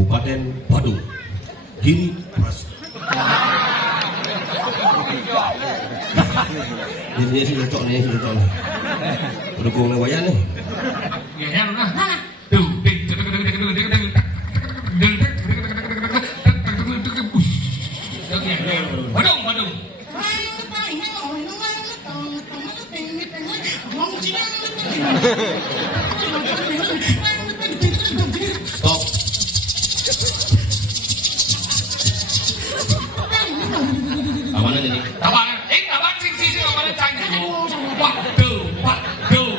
Kabupaten Badung. Kini pras. Ini sih cocok nih, pendukung wayang nih. Badung. Stop. Amanah ini. Tabangan sing amanah canggih. Waduh, kadok.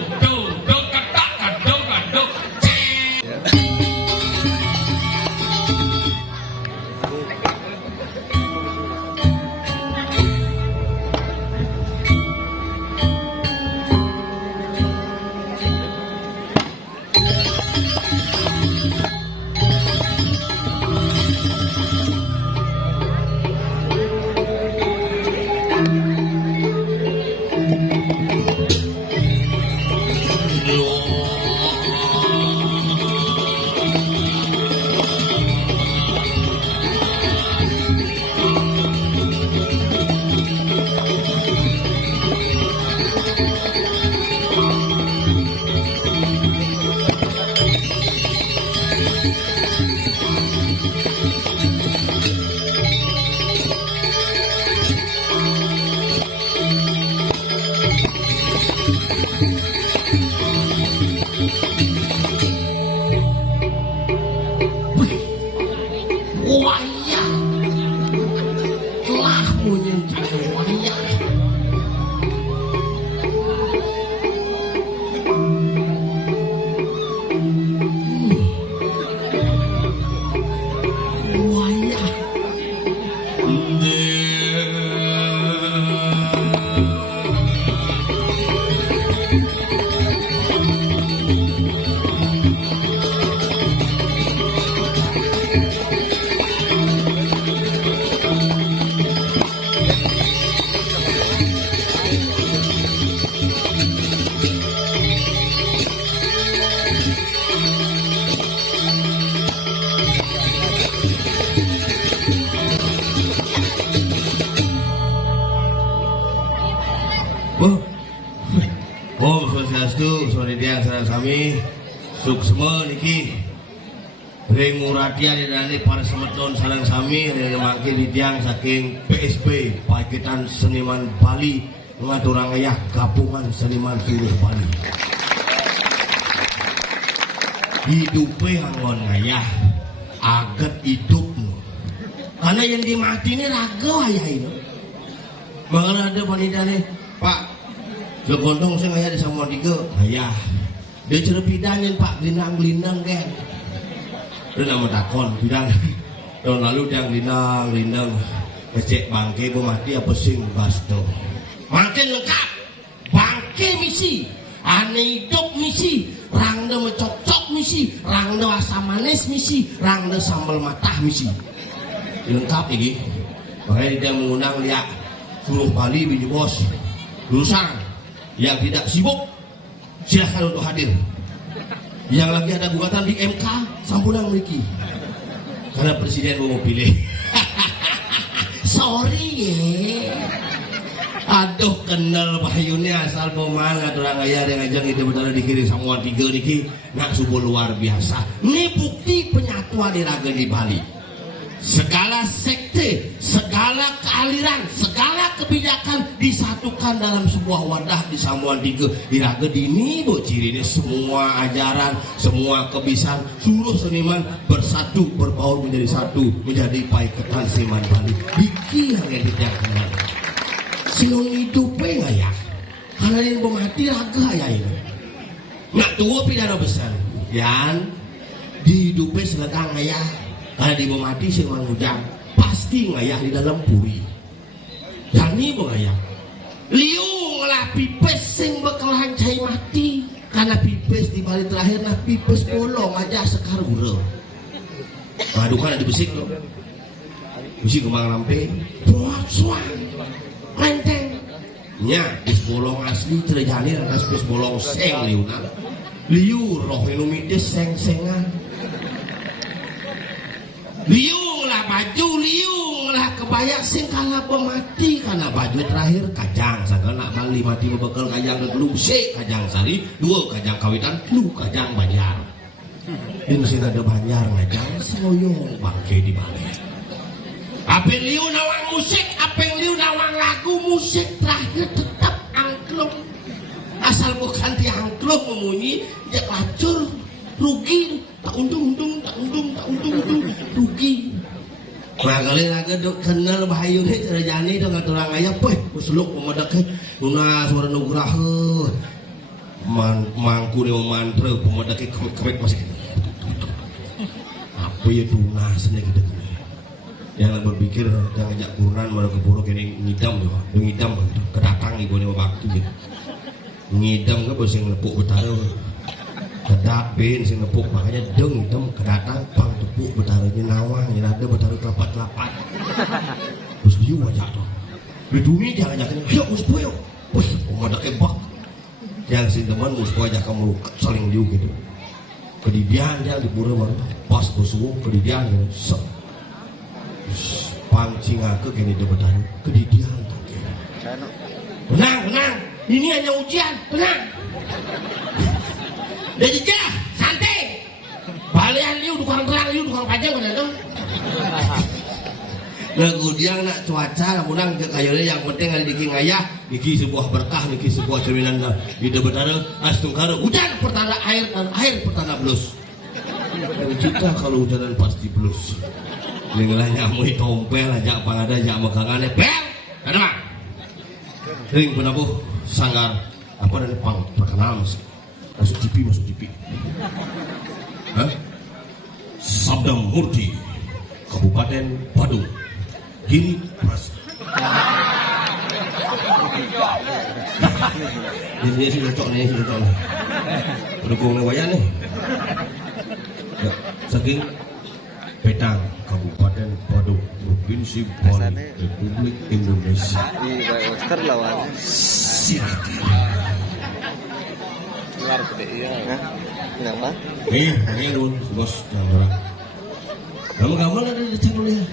Wayang telah menyentuh wayang. Wayang Om Swastiastu, Swadhyang sareng sami suksma niki ring muradia didani para semeton sareng sami mangke didiang saking PSB Paiketan Seniman Bali ngaturang ayah gabungan seniman seluruh Bali. Hidupe anggon ayah aget hidup karena yang dimati ini raga ayah ini makanya ada wanitanya Pak Jogondong saya ngaya di sama tiga ayah dia cerita bidanin Pak linang-linang kan dia nama takon bidang tahun lalu dia linang ngecek bangke bu mati apa sing basto makin lengkap bangke misi aneh hidup misi rangda mencocok misi rangda asam manis misi rangda sambal matah misi lengkap ini makanya dia mengundang lihat seluruh Bali biji bos lulusan yang tidak sibuk silahkan untuk hadir. Yang lagi ada gugatan di MK sampunan memiliki karena presiden mau pilih. Sorry ya. Aduh kenal bahayunya asal pemangat orang ayah yang ajang itu betul dikirim semua tiga niki nak subuh luar biasa. Ini bukti penyatuan diraga di Bali. Segala sekte, segala kealiran, segala kebijakan disatukan dalam sebuah wadah di Samuan Tiga. Diraga dini bu ciri ini semua ajaran, semua kebiasaan, seluruh seniman bersatu, berbaur menjadi satu, menjadi Paiketan Seniman Bali. Iki yang tidak kenal. Sinong hidupnya nggak ya? Karena yang mati raga ya ini. Nak tua pidana besar, yang di hidupnya seletang ya. Karena di mati seniman ujang pasti ngayah di dalam puri. Dan ini ngayah liu lah pipes sing bakalan cai mati karena pipes di balik terakhir nah pipes bolong aja sekar gura. Aduh kan ada bisik loh. Bisik kemang lampe suang lenteng nya bis bolong asli terjadi atas bis bolong seng liuna liu roh inumitis seng-sengan liung lah baju, liung lah kebaya sing kalah mati karena baju terakhir kajang sangka nak bali mati bekal kajang belum se kajang sari dua kajang kawitan lu kajang banjar ini sing ada banjar ngajang semoyong bangke di balik apa liu nawang musik apa liu nawang lagu musik terakhir tetap angklung asal bukan di angklung memunyi jak lacur rugi tak untung rugi nah kali laga dok kenal bahayu ni terjadi dengan orang ayah peh musluk memedak guna suara nugrah mangku ni mantra pemedak kewet masih apa ya tunas ni kita jangan berpikir jangan ajak kurunan mereka buruk ini ngidam kedatang ibu ni waktu gitu ngidam ke bersih lepuk betara kedak bin sing nepuk makanya deng kedatang pang tepuk betaranya nawang yang ada betara kelapat terus liu aja tuh bidumi jangan ajakin yuk muspo yuk wih ada kebak yang sing teman muspo aja kamu saling liu gitu kedidian dia di pura baru pas kusuh kedidian gitu pancing aku gini dia betara kedidian tenang ini hanya ujian tenang jadi jah, santai. Balian liu, tukang terang liu, tukang pajang kan itu. Nah, kemudian nak cuaca, kemudian kayaknya yang penting ada diki ngayah, diki sebuah berkah, diki sebuah cerminan di betara astungkara. Hujan pertanda air pertanda blus. Dan kita kalau hujanan pasti blus. Dengan nyamui tompel, ajak pangada, ajak makangannya, bel, ada mah. Ring penabuh sanggar apa dari pang terkenal masih. Masuk TV Sabda Murti Kabupaten Badung Giri Pras ini sih cocok nih pendukung lewayan nih ya, saking Petang Kabupaten Badung Provinsi Bali Republik Indonesia Silakan keluar gede iya. Kenapa? Ini dulu bos jangan orang. Gampang ada di channel ya.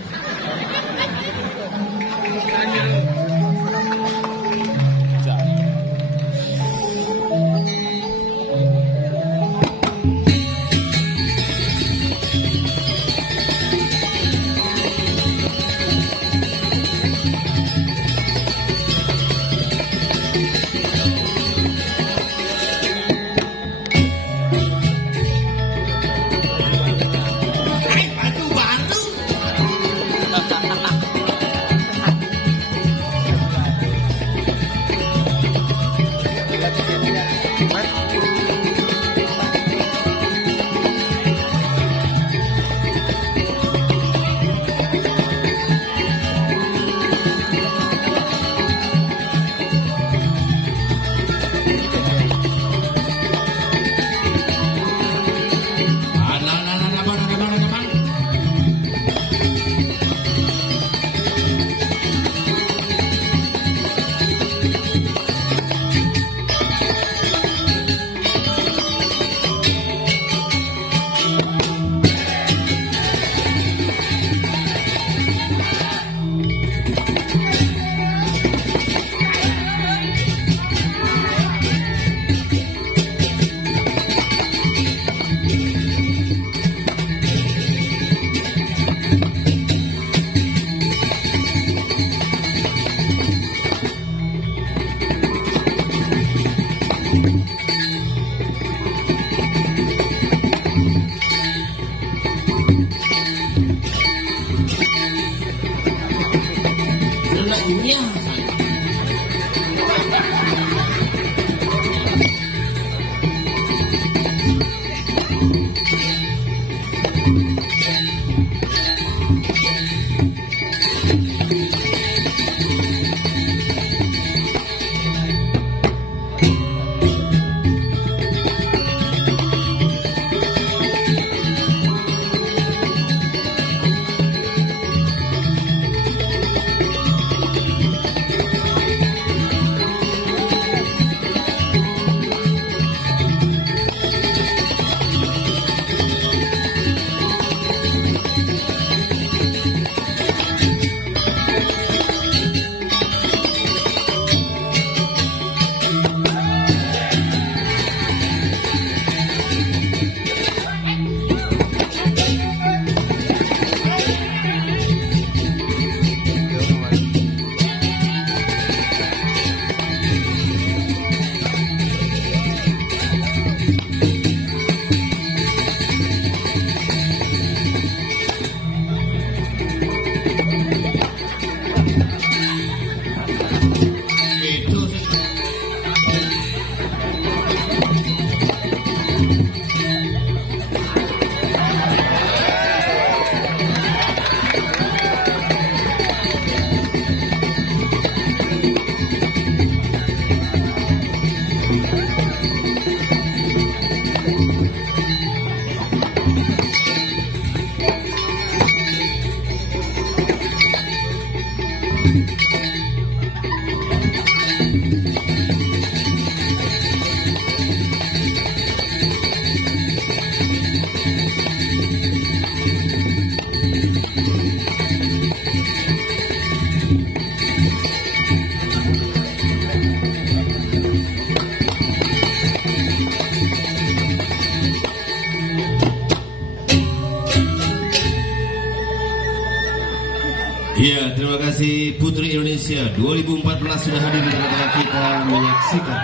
Iya, terima kasih Putri Indonesia 2014 sudah hadir di tengah kita menyaksikan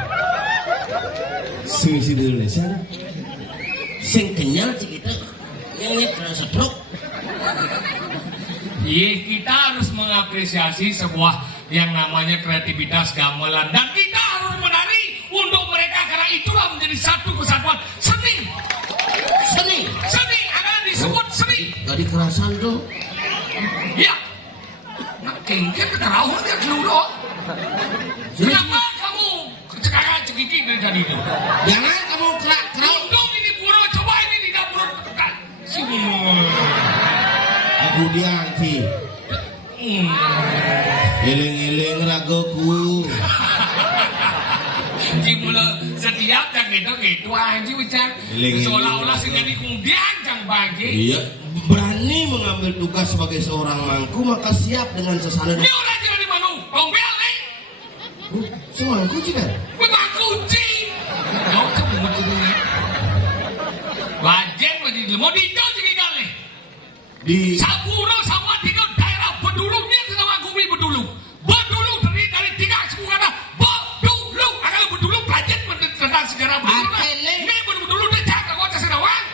sing Indonesia. Sing kenyal sih kita, yang ini kena stroke. Iya, kita harus mengapresiasi sebuah yang namanya kreativitas gamelan dan kita harus menari untuk mereka karena itulah menjadi satu kesatuan seni. Seni akan disebut seni. Gak dikerasan tuh. Ya. Nah, kengken keterawang ya keluar. Kenapa kamu sekarang cekiki dari tadi itu? Jangan kamu kerak. Untung ini pura, coba ini di dapur. Aku dia sih. Eling-eling ragoku. Mula setiap yang gitu anjing ucap seolah-olah sehingga kemudian jang bagi. Iya, berani mengambil tugas sebagai seorang mangku maka siap dengan sesana. Ini udah jalan di mana? Gombel nih. Semangku juga. Mangku cing. Kau kamu mau dulu. Wajib mau dijual juga nih. Di Sapuro sama tiga daerah Bedulu dia sama Gumi Bedulu. Bedulu dari tiga suku kata Bedulu. Akan Bedulu pelajar tentang sejarah Bedulu. Ini Bedulu dia jaga kau cakap nawang.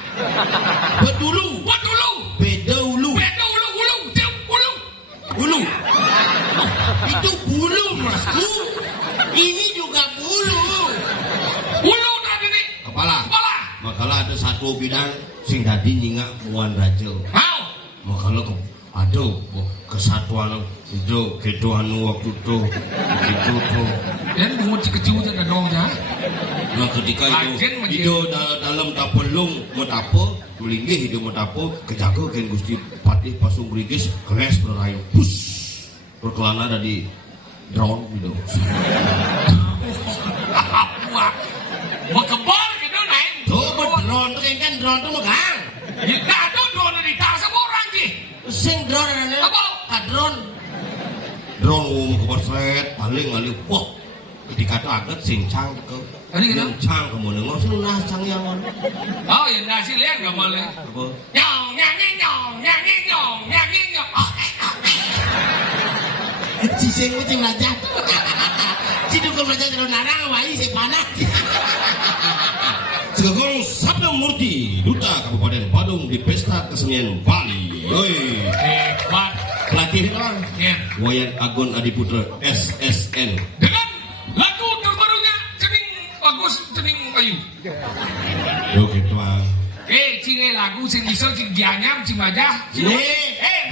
Bedulu. Bulu. Itu bulu masku. Ini juga bulu. Bulu tadi nih. Kepala. Makalah ada satu bidang sing tadi nyingak muan raja. Mau. Makalah aduh kesatuan itu ketuhan waktu itu gitu tuh. Dan mau kecil dan dongnya. Nah ketika itu dalam tapelung metapo melinggih hidup metapo kejaga kan Gusti Patih Pasung Brigis keles berayu pus berkelana dari drone gitu. Apa? Mau kebal gitu naik. Tuh drone tuh kan drone tuh megang. Ya ada drone di tas sama orang sih. Sing drone ada apa? Drone mau kebersret paling ngalih wah dikata agak sincang ke sincang kamu nengok sih nasang yang oh ya nasi lihat gak boleh apa nyong Cising mesti belajar. Cidukun belajar kalau narang wai si panah. Segagong Sabda Murti, Duta Kabupaten Badung di Pesta Kesenian Bali. Oi. Hebat. Pelatih itu kan? Ya. Wayan Agon Adiputra SSN. Dengan lagu terbarunya Cening Bagus Cening Bayu. Yo gitu ah. Cinge lagu sing iso cing dianyam cing majah.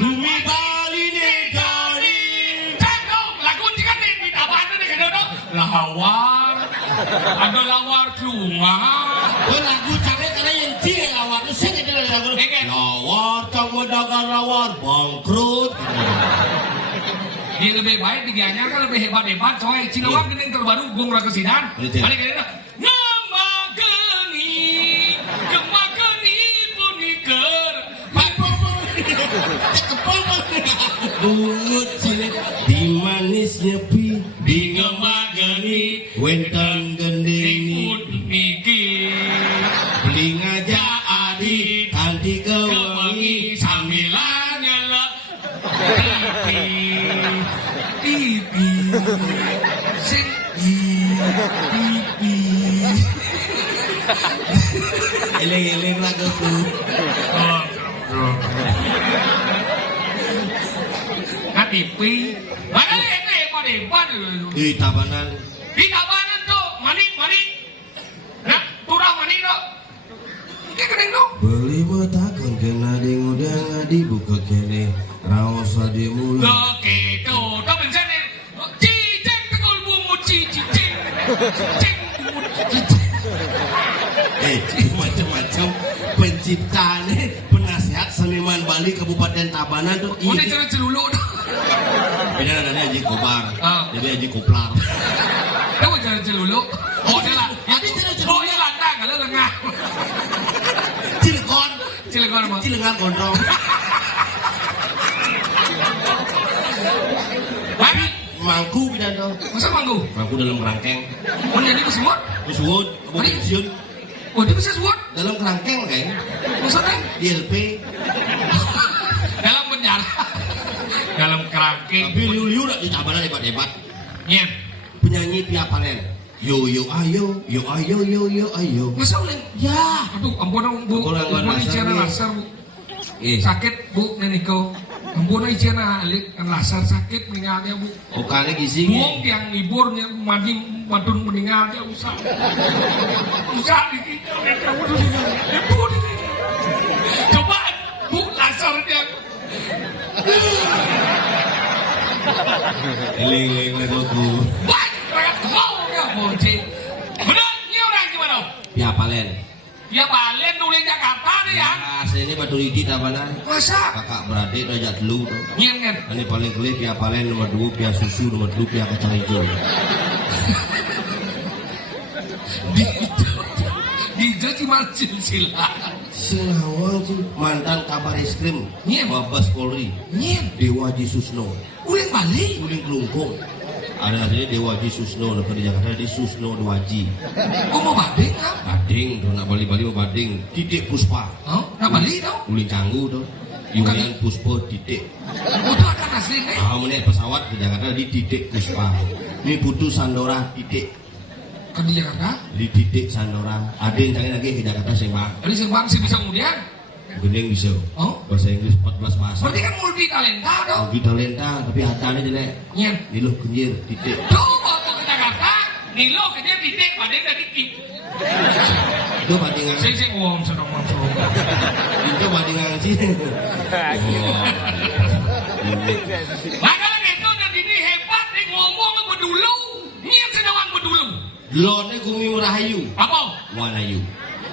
Bumi Bali negari. Cakep lagu cingan di tabahan nih kan lawar. Ada lawar kelumah. Lagu cakep karena yang cinge lawar itu sing itu lagu. Lawar campur dagang lawar bangkrut. Dia lebih baik dianyam kan lebih hebat-hebat coy. Cinawang gini terbaru gong rakesidan. Kali nama geni puniker bungut cilik di manis nyepi di ngemagani wentan gending niki beli ngaja adi kanti kewangi sambilan nyala pipi sing pipi eleng-eleng laguku pipi mana ini hebat di Tabanan tuh mani nah turang mani dong ini kening dong beli matakan kena dengo ngadi buka kene raos adi mulu gitu tuh bencana cicing tegol bungu cicing macam-macam penciptanya penasihat seniman Bali Kabupaten Tabanan tuh udah celulu beda nadanya Haji Kobar jadi Haji Koplar kamu celulu oh dia lah oh dia lantang kalau lengah Cilegon apa? Cilegon gondrong Mami mangku beda tuh masa mangku? Mangku dalam kerangkeng oh jadi kesemut? kesuwut kamu pensiun oh dia bisa suwut? dalam kerangkeng kayaknya maksudnya? di LP dalam penjara dalam kerangkeng. Tapi liu-liu nak dicabalan hebat-hebat. Nyen. Penyanyi Pia Palen. Yo yo ayo, yo ayo yo yo ayo. Masa uling? Ya. Aduh, ampun Bu. Aku langganan Ampun ijana laser, laser Bu. Eh, Sakit Bu neniko. Ampun ijana alik laser sakit meninggalnya Bu. okane gising. Buang yang liburnya mandi madun meninggalnya usah. Usah dikit. Coba Bu lasernya. Eling-eling lagu. Baik, mau ya Monci. Benar, ini orang gimana? Pia Palen. Ya balen nulis Jakarta nih ya. Aslinya Batu Idi tabanan. Masa? Kakak beradik aja dulu tuh. Nyen. Ini paling kelip Pia Palen nomor 2, Pia Susu nomor 2, Pia Kacang Hijau. Di Cimal Silsilah. Senawang sih mantan kabar eskrim. Nyen. Mabes Polri. Nyen. Dewa Ji Susno. Uling Bali. Uling Kelungkung. Ada aslinya Dewa Ji Susno. Lepas di Jakarta di Susno Dewaji. Kok mau bading kan? Bading tuh nak Bali mau bading. Titik Puspa. Oh, nak Bali tau? Uling Canggu tuh. Yulian Puspo Titik. Udah akan asli nih. Menit pesawat ke Jakarta di Titik Puspa. Ini Putu Sandora Titik. Kan di Jakarta? Di Titik Sandora. Ada yang cari lagi ke Jakarta Sembang. Dari Sembang sih bisa kemudian. Gendeng bisa. Oh? Bahasa Inggris 14 bahasa. Berarti kan multi talenta dong. Lebih talenta tapi hatanya jelek. Nyen. Niluh kenyir titik. Tuh waktu ke Jakarta, Nilo kerja titik, bading dari titik. Itu bandingan. Saya ngomong senang masuk. Itu bandingan sih. Maka itu dan ini hebat nih ngomong berdulu. Nyen sedawang berdulu. Lone Gumi Merahayu. Apa? Wanayu.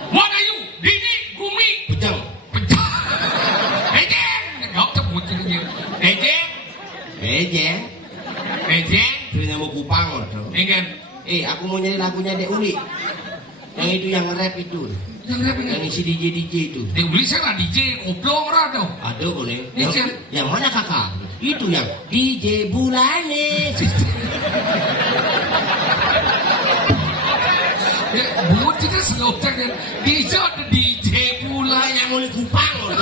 Wanayu, dini, gumi, Pejang. pecah. Ejeng, kau sebut ini. Ejeng, Bejeng. ejeng, Itu nyamuk kupang loh. ingin. Aku mau nyari lagunya Dek Uli. Yang itu yang rap itu. Yang rap ini. Yang isi DJ itu. Dia beli saya lah DJ, goblok rado. Ada boleh. DJ. Yang mana kakak? Itu yang DJ Bulane. Buat kita slogan kan. DJ pula Yang mulai kupang loh.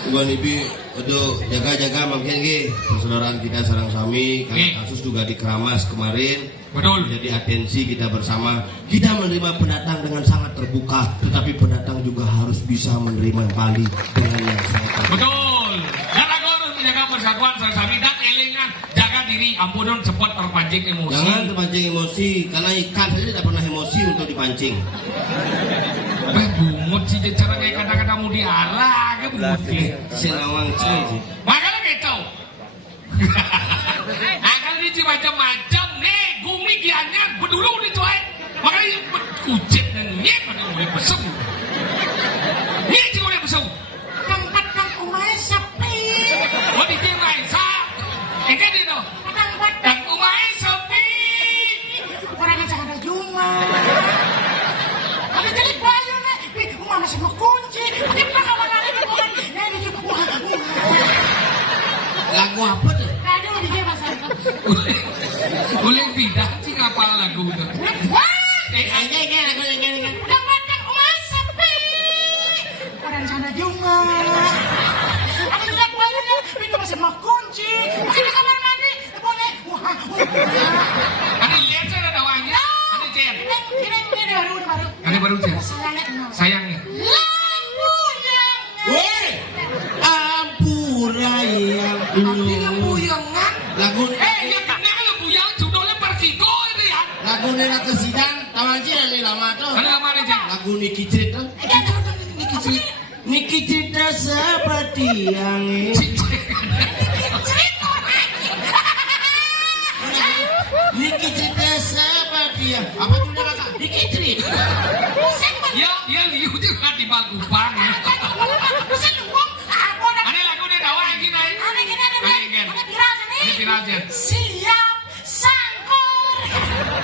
Tuan Ibi, aduh jaga-jaga makin ke persaudaraan kita sarang sami karena kasus juga di Keramas kemarin. Betul. Jadi atensi kita bersama. Kita menerima pendatang dengan sangat terbuka, tetapi pendatang juga harus bisa menerima Bali dengan yang sangat terbuka. Betul. Dan aku harus menjaga persatuan sesama dan elingan jaga diri. Ampunan cepat terpancing emosi. Jangan terpancing emosi, karena ikan saja tidak pernah emosi untuk dipancing. Bungut sih cara kayak kata-kata mau diarah ke bungut sih. Senawang cuy sih. Makanya gitu. Akan ini macam-macam nih. Gumi kiannya berdulu nih cuy. Makanya kucing dan nyet pada mulai besem. Nyet sih mulai besem. Tempat kang umay sepi. Oh di sini Raisa. Ikan itu. Tempat Dan umay sepi. orangnya jangan ada Juma. Ada jadi bayu nih. Umay masih mau kunci. Pakai pakawan lagi bukan. Nah ini juga. Lagu apa tuh? Aduh di dia bahasa. Boleh pindah sih kapal lagu itu. Wah. Enggak. Tempat kang umay sepi. Orang sana Juma. Ada juga bayu nih. Pintu masih mau kunci. Pakai di kamar mandi. Boleh. Wah. Ada lihat saya ada wanginya. Ada Jen. Ini baru. Ada baru Jen. Sayangnya kenal. Sayangnya. Lampunya. Woi, ampura yang Tapi lampu yang kan? lagu Yang kena lampu yang judulnya Persigo itu ya. lagu Nera Kesidang taman sih ini lama tuh. Ada lama nih Jen. Lagu Niki Crit tuh. Niki cerita seperti yang ini. Niki cerita seperti yang apa tuh dia kakak? Niki Crit. Ya liu juga di Bagupang ya. Ada lagu dia dawa yang gini. Ini viral Jen. Siap sangkor.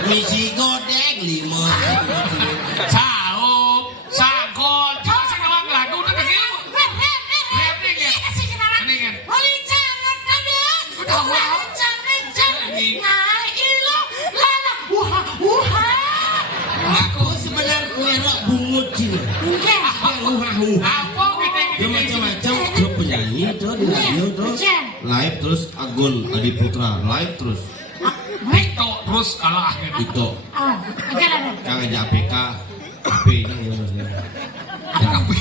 Misi godek 5. Saup, sangkol. Coba saya ngomong lagu itu kecil. Rating ya. Ini kan. Aku sebenarnya ngerok bungut sini. Yang Apa kita Dia macam-macam tuh penyanyi tuh di radio tuh. live terus Agun Adi Putra live terus TikTok terus kalah akhirnya. TikTok Oh, aja lah. kang aja APK HP nang ya maksudnya Ada apa?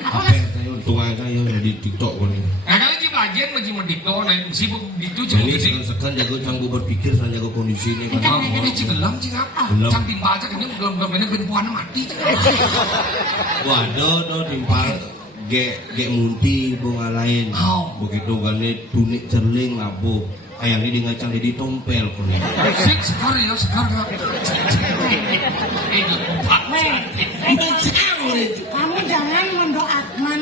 HP saya untung aja ya di TikTok kan ini Nah kalau di pelajaran masih mau TikTok, nah sibuk itu cuma jadi gede. sekarang jago canggu berpikir saya jago kondisi ini kan Oh, ini cigelam sih apa? Gelam. Cang timpa aja ini gelam ini bentuan mati. waduh tuh timpal ge munti bunga lain Oh. begitu kan ini tunik cerling labu kayak ini di ngacang di tompel kan ini Sekar ya. Kamu jangan mendoakan.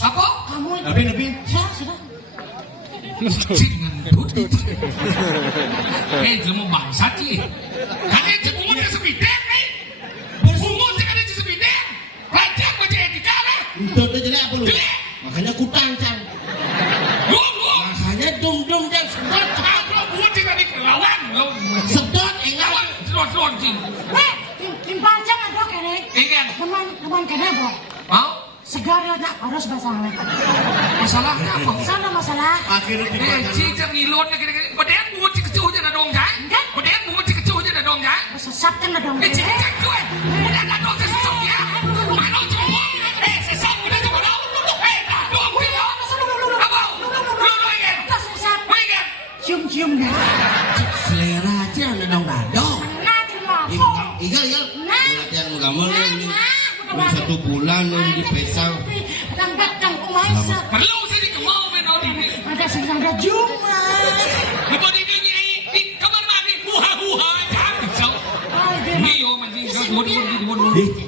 Apa? Kamu. tapi Sudah. Cingan duduk. Jelma bangsa sih. Kalian jemur ke sebidang nih. Bungun sih kalian sebidang. Pelajar baca etika lah. itu jadi apa lu makanya kutang cang Lu. makanya dum dan sedot Kalau bungun sih tadi lawan. sedot enggak Lawan sih. Timpacang ada kene. Ingat. Teman kene boh. Mau? Segar ya nak harus basalah. Masalahnya apa? Sana masalah. akhirnya Cicak ngilon na kira-kira. Padahal bungun si kecil aja na dong kan? Padahal bungun si kecil aja na dong kan? Sesat kan ada dong. Cicak gue. Udah na dong sa sesok ya. Mana semua? Sesok udah coba dong. Nah dong sila. Apa? Lu ingat? Sesat. Lu ingat? Cium-cium deh. selera aja ada dong dadong Nanti mau. igal latihan menggamel ini udah 1 bulan ini dipesang Datang umaisa. Perlu saya di kemau menol ini. Ada sengaja cuma. Lepas ini di kamar mandi. Huha-huha. Jangan. Ini yo masih dua.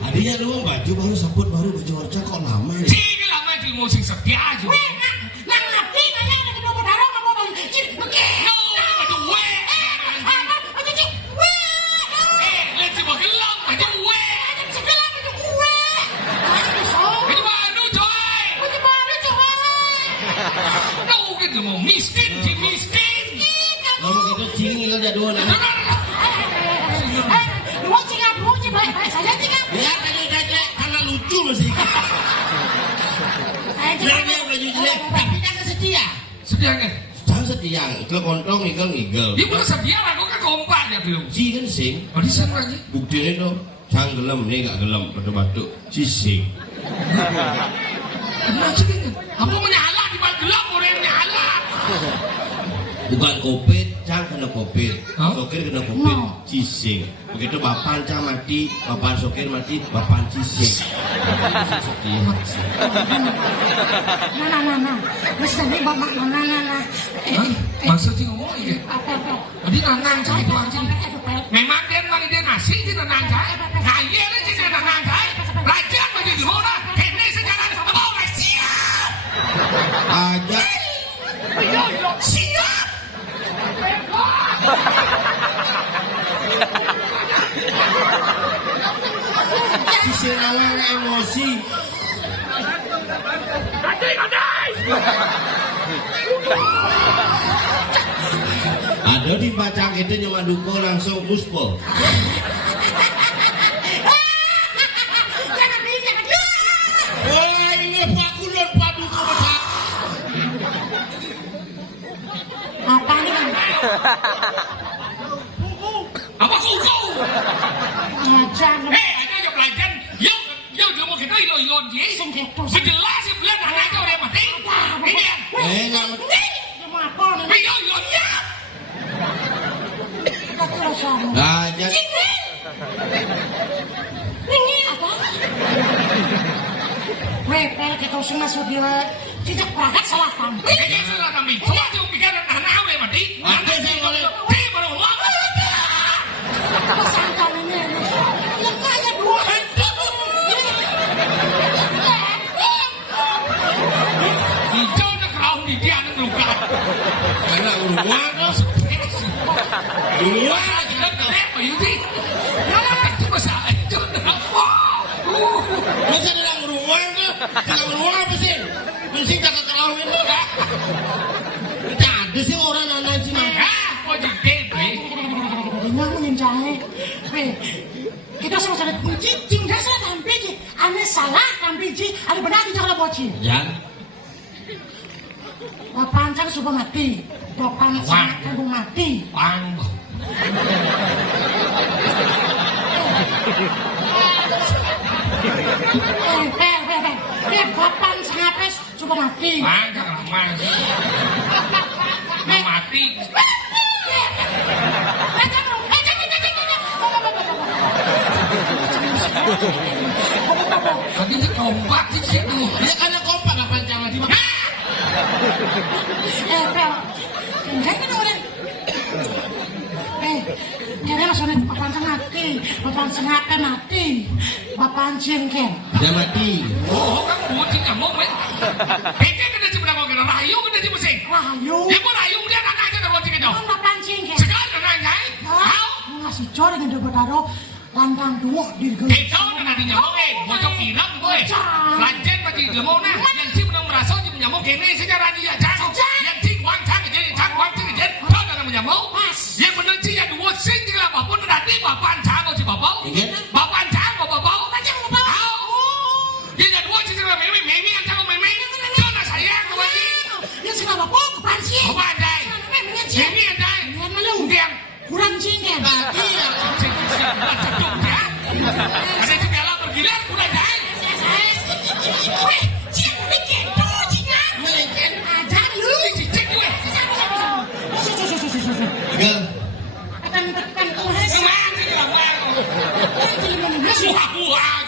adanya lu baju baru sabut baru baju orca kok lama ya Sige lama di musik setia aja. Nang ngerti kaya ada kedua pedara kamu bang cip begini. No, ada we. Let's see magelang. Ada we. Ini baru coy. No, kita mau miskin, si miskin. kalau gitu cing igal jadwal No, no, no. ya kayak karena lucu masih dia baju jelek tapi jangan setia Setia kan? jangan setia itu kontong igal Dia pun setia lah, kok kan kompak ya belum. si kan sing Oh, di sana lagi. buktinya tuh jangan gelem ini gak gelem batu-batu si sing Kenapa sih kan? Apa menyala di balik gelap orang menyala? bukan covid cang kena covid Hah? sokir kena covid cising begitu bapan cang mati bapan sokir mati bapan cising setia Nah. Terus tadi bapak nah. Hah? Maksudnya ngomong ya? Apa? Tadi nanang saya itu anjing. Memang dia mari dia nasi di nanang saya. Nah iya lah di nanang saya. Raja baju di mana? Ini sekarang apa? Siap. aja Siap. si Serawang emosi ada di bacang itu cuma duko langsung muspol wah ini pakulon paduko besar Apa nih bang? Apa kau? Ngajar. Ada yang pelajar. Yo mau kita ilon dia. Sengketo. Sejelas si bulan anak kau dia mati. Ini ya. nggak mesti Cuma apa nih? Yo ilonnya. Kita terus sama. aja Ini apa? Repel kita usung masuk dia. Tidak peragat salah kami. Ini salah kami. Coba jauh pikir anak kau dia mati. ada saya boleh Hei baru ngomong. Pesangka ini. Yang kaya dua. Hijau nak kau di dia nak luka. karena uruan Dua kita kelep ayu di. Itu masa itu. masa dalam uruan ke dalam uruan apa sih mesti tak kekerauan itu kak tidak ada sih orang nanya cuma Kau jadi Dengar menyenjangi. Kita sama-sama kunci. Tinggal salah tampil. Ane salah tampil. Ada benar tidak ada bocil. Jan Papancang suka mati. Papancang suka mati. Pang. Papancang apa suka mati. Pang jangan lama. Mau mati. Tadi dia kompak di situ. Ya karena kompak apa jangan di mana? Pel. Enggak kan orang. Kira maksudnya papancang mati. Papancang apa mati. Papancing kan. Dia mati. Oh, kan bucin nyamuk, men. Peke kena cuma nak kena rayu kena cuma sing. Rayu. Dia pun rayu dia nak aja nak bucin itu. Kan papancing kan. Sekarang nak nyai. How? Ngasih cor dengan dapat taruh landang dua di Kita nak di nyamuk bocok kirap boy. Lanjut pasti lemau nah. Yang si menang merasa si menyamuk kene secara dia jang. Yang si wang jang jadi jang wang jadi jadi. Kau nak menyamuk. Yang benar si yang dua sing juga apapun nanti bapak jang si bapak. Bapak jang bapak. Macam bapak. Dia yang dua sing juga meme yang jang meme. Kau nak saya kau lagi. Yang si bapak kepanci. Bapak jang. Meme yang jang. Yang kurang cingkan. Tadi yang cedung ya. Ada juga lah bergila kurang jang. Cing bikin tuh cingan. Mungkin Ajar lu. cicik gue. Gel. Akan Tuhan. Semangat Wah,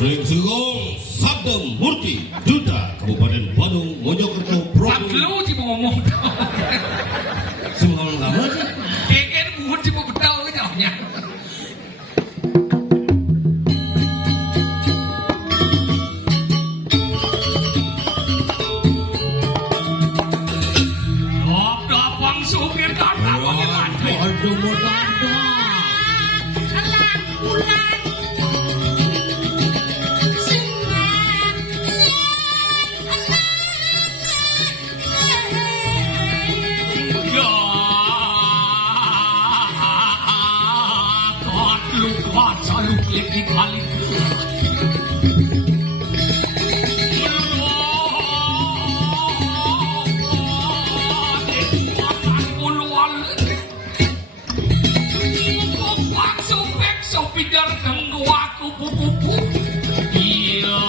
Ring Sugong Sabdam Murti Duta Kabupaten Badung Mojokerto Provinsi. lu cuma ngomong. Semua orang lama sih. Keken buhun cuma betau ke jawabnya. Dapang supir kata bagaimana? Aduh modal. Alang bulan. Singan. Ya, God lu kuat selalu lebih kali. Pidar kanggo aku pupupu. Iya.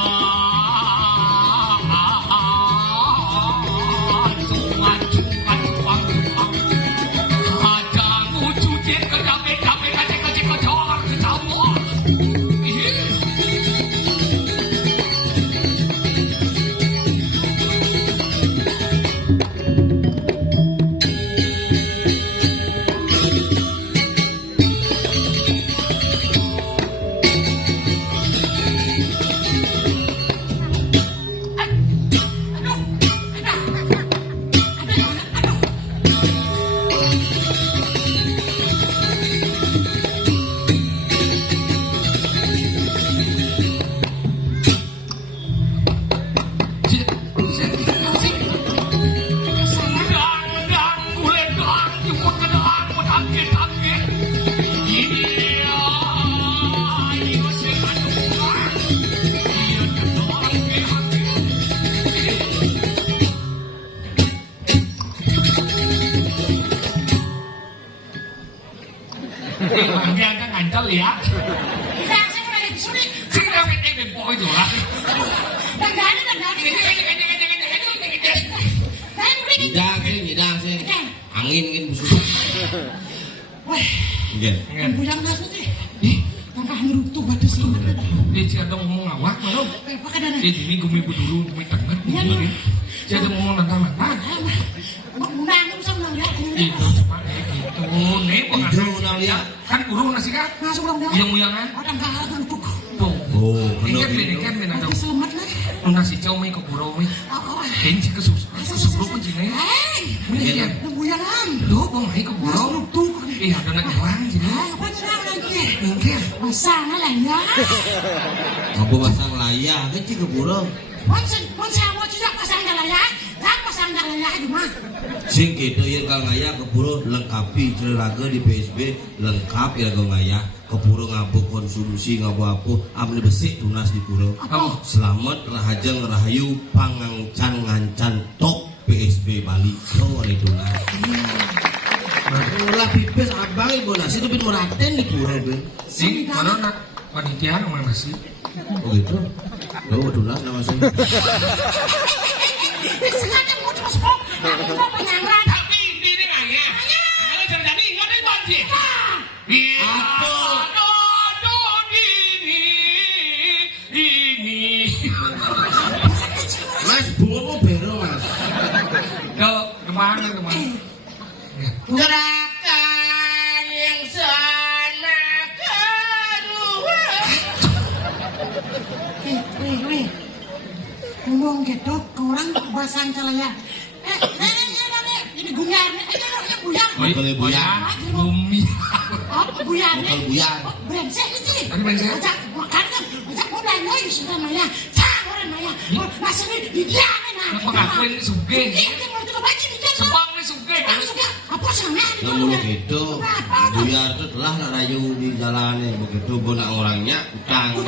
Cungan. Ajang ucutin ke kape kacek kacor ke campur. Dia kan ngancel ya. Saya lagi suri. Sini ben boy itu lah. Dandani. Nyidang sih. Angin busuk. Wah, Iya. buyang nasu sih. Langkah ngerutu batas lima. Dia sih ada ngomong awak baru. Pakai dana. Dia ini gumi dulu, gumi tengah. Dia ada ngomong tentang mana? Menang bisa menang ya. Itu cuma gitu. Nih Itu menang lihat. kan kurung nasi kan? Masuk dong dia. Yang muyangan. Orang kalah ngerutuk. Tuh. Oh, Ini kan ada. Selamat lah. Nasi jauh mai ke kurung mai. Ini sih kesusu pun sini. Ini kan. Buyangan. Lu mau mai ke kurung? Ngerutuk. Iya, ada nak orang sini. Apa senang lagi? Mungkin. Masang lah ya. Kamu pasang layar, kecil ke burung. Saya mau tidak pasang layar. Tak pasang layar cuma. Sing gitu ya kalau ngaya keburu lengkapi ceritaga di PSB lengkap ya kalau ngaya keburu ngabu konsumsi ngabu apa amne besik tunas di pura. Oh. Selamat rahajeng rahayu pangangcan ngancan tok itu lah. Ulah pipis abang ibu nasi itu bin meraten di pura bin. Sing mana nak panitia nama nasi? Oh gitu. Oh betul lah nama saya. Sengaja mau cuma sepok. Aku penyangran. Tapi diri nanya. Kalau terjadi nggak ada banjir. Aduh, ini. Mas bunga mau bero mas. Kemana? Gerakan yang sana keluar. Weh. Ngomong gitu ke orang bahasa Calaya. Ini buyar. Buyar. Bukan buyar. Bumi. Oh, buyar. Bukan buyar. Oh, brengsek itu. Ini brengsek. Ajak makan. Ajak modal noy sudah Maya. Cak orang Maya. Nasi ini didiamin nah. Kenapa ngakuin suge? Ini mau itu baca bicara. Sebang nih suge. Ini sudah apa sangat? Namun gitu, buyar itu telah nak rayu di jalannya begitu guna orangnya utang.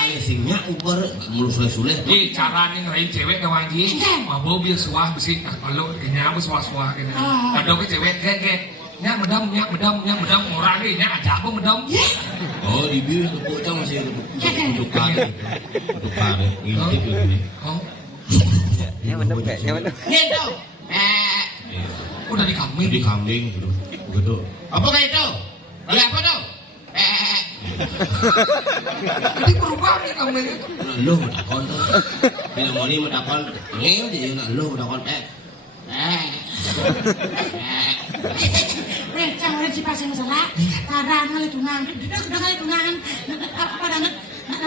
Alisinya uber mulus suleh. Ih, caranya ngerain cewek ke wangi. Mabau biar suah besi. Kalau kayaknya aku suah kayaknya. Kadang ke cewek gek. Nyak medam orang ini nyak aja apa medam. Oh di biru tepuk cang masih untuk kare, ngintip begini. Oh, Yang bener kayak, yang bener. Gitu. udah di kambing. Di kambing gitu. Begitu. Apa kayak itu? Oleh apa tuh? Jadi berubah nih kambing itu. Lu takon tuh. Bila mau ni takon, ngeu je nak lu takon Weh, jangan orang cipas yang masalah. Taran kali tunang, udah kali tunangan. Apa nak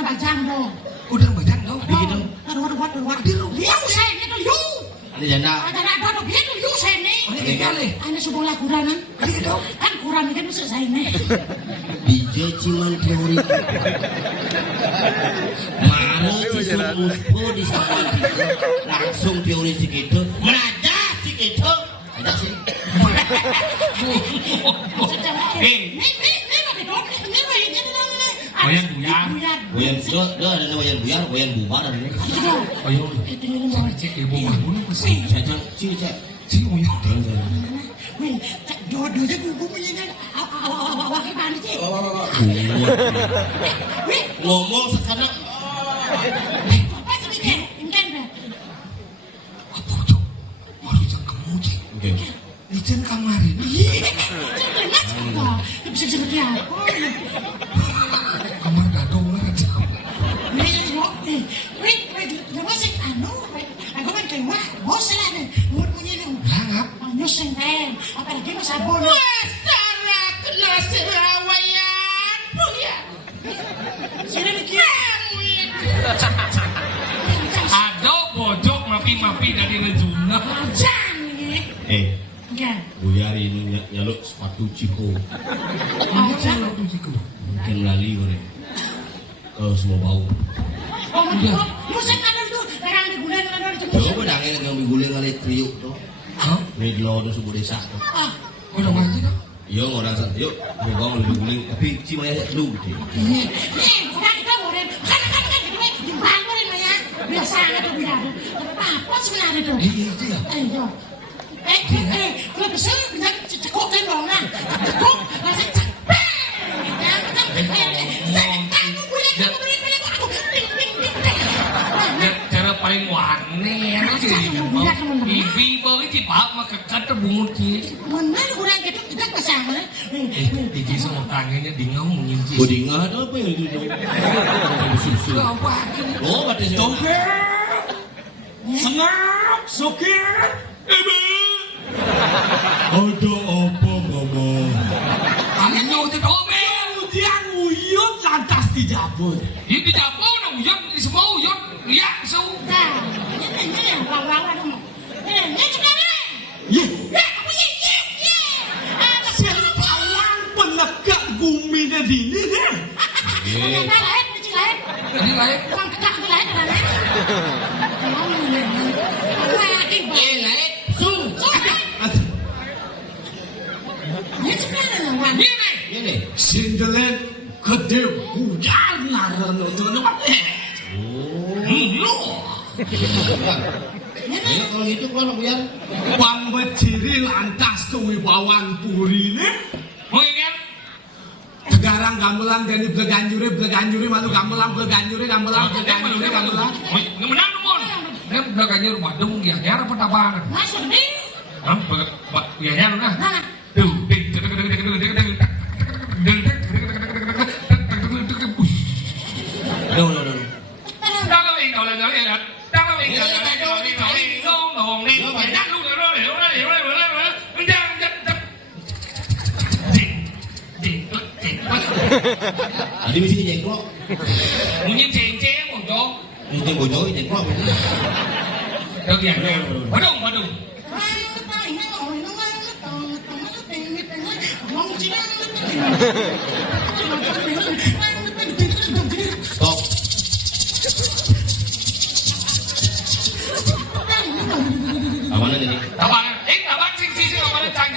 bajang dong? Udah bajang dong. Begitu. Aduh. Liu saya ni tu liu. Ini janda. Ada apa tu? Dia tu liu saya ni. Ini kali. Anda sebuah kuranan. Kan kurang ni kan mesti saya ni. DJ cuman teori. Maro cisun muspo di sana. Langsung teori segitu. Meraja segitu. Ada sih. Wayang buyar. Wayan ada wayan bubar ada. Ayo. Cek ibu mah dulu sih. Saya cek. Cik buyar. Weh, dua-duanya buku punya awak mana sih? Ngomong sekarang. Apa sih ni? Ingat dah. Apa tu? Baru jangan kemuji. Ijen kamarin. Bisa seperti apa? Kamar gadong lah aja. Masih aku main keluar, bosan lah ni. Mulut punya ni. Langap. Nyusen kan, apalagi masa sabun. Wasara kena serawayan. Ya. Sini mikir. Ada pojok mapi dari rejuna. Jangan ni. Kan? Buyar ini nyaluk sepatu ciko. Aja. Mungkin lali orang. Semua bau. Oh, nyusen kan tu. Terang di bulan ada di Coba pedangnya yang diguling kali kriuk tu. Hah? Medlo tu sebuah desa tu. Udah mati dah. Yo orang satu yo, memang lebih guling tapi si maya lu gitu. Ni, orang kita boleh. Kan di bangun ni Maya. Biasa ada biar. Apa sebenarnya tu? Iya. Ayo. Kalau bisa jangan cekok tembong lah. Cekok, masih cekok. Cara paling wani Bibi bawa di bawah maka kata bungut sih. Mana orang kita kita bersama. Biji sama tangannya dingau menginci. Bodinga tu apa yang itu? Susu. Apa? Oh, kata saya. Tongker, senap, sokir. Ada apa mama? Anaknya udah domel. Kemudian uyut lantas dijabut. Ini dijabut, uyut semua uyut lihat Nah, ini yang bawang ada mau. Ini sekarang. Ye, Ya, kamu ye. siapaan penegak bumi di sini deh? Lain. ini lain. Orang ketak tu lain kan? Apa lagi? Lain. Sung. Ini sekarang orang. Ini. Ini. Sindelet gede buyar naran untuk apa? Oh. Ayo kalau gitu bukan buyar. Pameciri lantas kewibawaan purine. Mengingat Tegarang gamelan gani bleganjuri malu gamelan bleganjuri gamelan. menang nomor. Ini belakangnya rumah dong ya nyara apa tapaan? Masuk nih. Hah? Ya nyara nah. Nah, Duh, Tadi mesti jengklok. Mungkin ceng-ceng untuk Ini bojoi jengklok. Bagian Badung Stop. Amanah ini. Tabang sing apa cang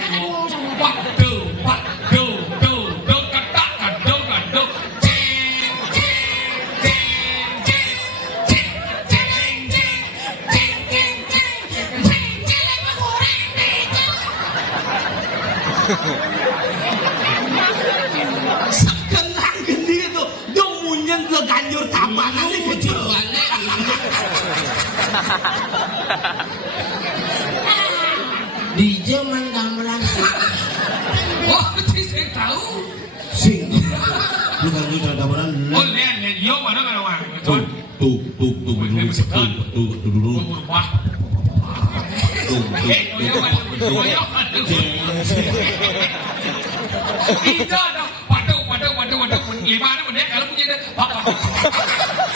Sekenang geni itu dong munyen bleganjur tabanan ini kecil. Di zaman gamelan Wah, saya tahu. sing. Lu kan juga gamelan. Oh, lihat, yo mana kan orang. Tuh dulu. Wah. Itu waduh, gimana bener kalau punya deh.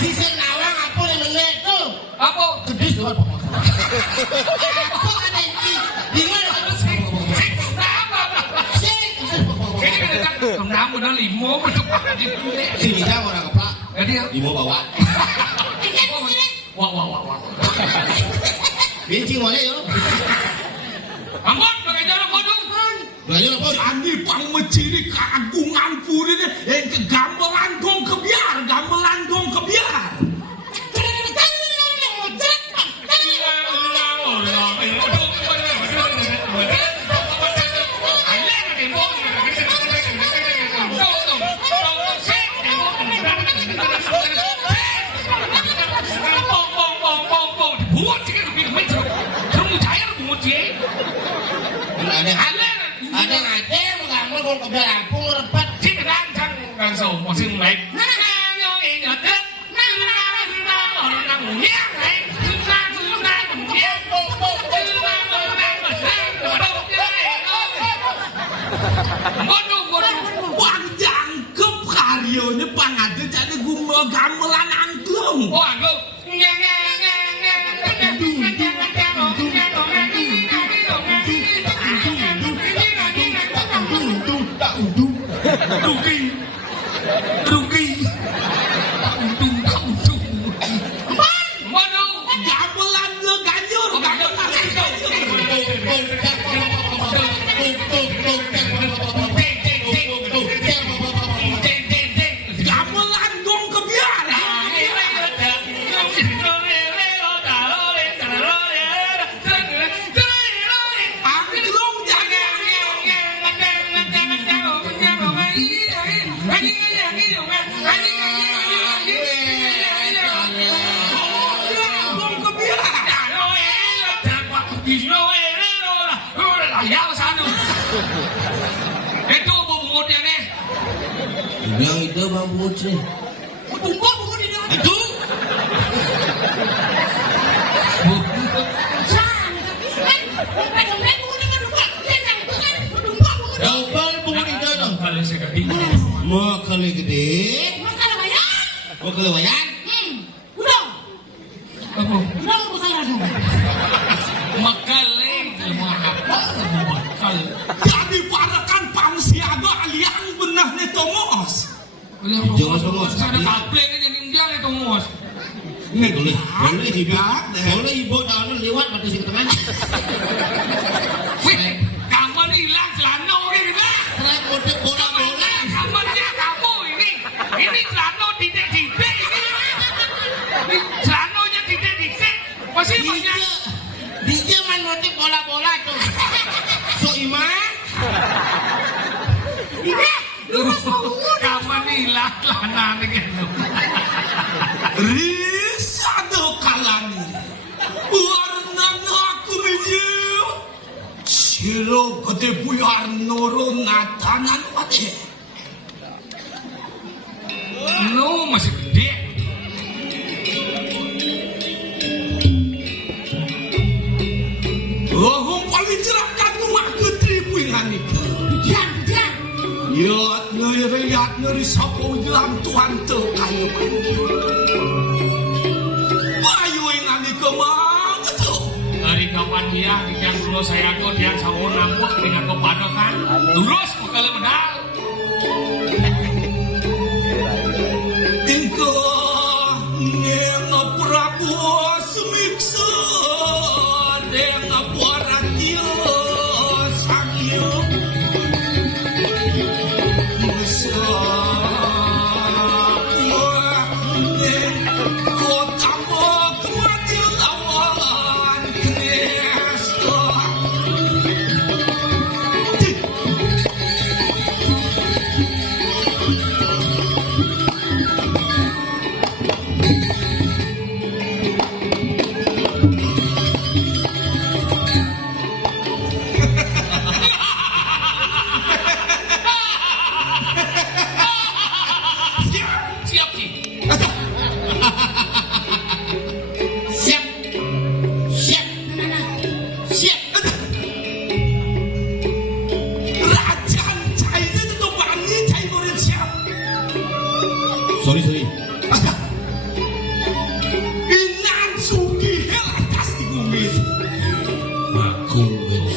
Sisi nawang apa yang menit tuh? Apa? Gedis tuh. Apa ada ini? Di mana? Kenapa bener limo bener pakai ini? Sini dah orang keplak. Jadi Limo bawa. Wah. Bincing mana yo? Ambon pakai jalan bodong. Belajar apa? Ani pameciri keagungan purine yang gamelan gong kebiar. Ada ngade mengamun kau kebiar apung repet. Langsung masih naik. Panjang karyonya pangade jadi gumel gamelan angklung. Gamelan lo ganjur. Gamelan gong kebiar. Angklung gong kebiar. Itu bumbunya nih. Bilang itu bang Putri. Bumbu di dalam. Itu double bunga di dalam. Kalau saya kaki. Mau kali gede, Masalah bayar. mau kali wayan. Udah. Apa? Udah mau salah dong. Makale, makal. Jadi parakan pangsiaga aliang benah nih tomos. Jangan semua. Ada kabel kan yang dia itu mos. Ini boleh ibu daun lewat pada sini tengah. Wih, kamu nih hilang celana ini kan? Bola bola. Kamu ini. Ini celana didik ini. Celananya didik. Masih banyak. Di zaman berarti bola-bola tuh. So Iman. Iya, lurus mau. Kapan ilah lanang gitu. Risado kalani. Warna aku mejiu. Siro gede buyar noro natanan wate. Lu masih gede. Oh, paling cerahkan rumah ketri puingan itu. Jangan. Yat ngeri sapo jalan Tuhan tuh kayu mandi. Ayo ingat ni kemang tu. Dari kapan dia yang dulu saya tuh dia sama nambut dengan kepada kan. Terus bakal medal. Ingko neng Prabu semiksa neng Paratio sakyo. Siap Ci. Siap. Rajan cai itu tuh bani cai goreng siap. Sorry. Inan sugi hel atas di bumi. Aku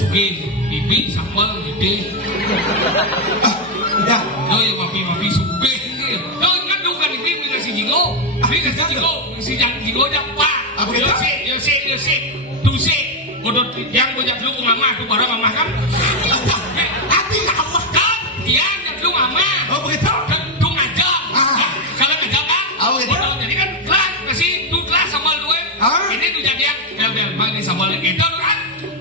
Oke, bibi sambal gede. Udah. Oh ya mapi suge ini. Oh kan bukan ini ngasih jingo. Ini ngasih jingo, ngasih jingo pak. Apa gitu? Yo sih. Tuh sih. Bodoh yang bojak lu mama tuh barang mama kan. Hati lama Kan dia yang lu mama. Oh begitu. Kan tuh ngajak. Ah. Kalau ngajak kan. Oh, gitu. Bodoh jadi kan kelas kasih tuh kelas sambal dua. Ah. Ini tuh jadi yang bang ini sambal gitu kan.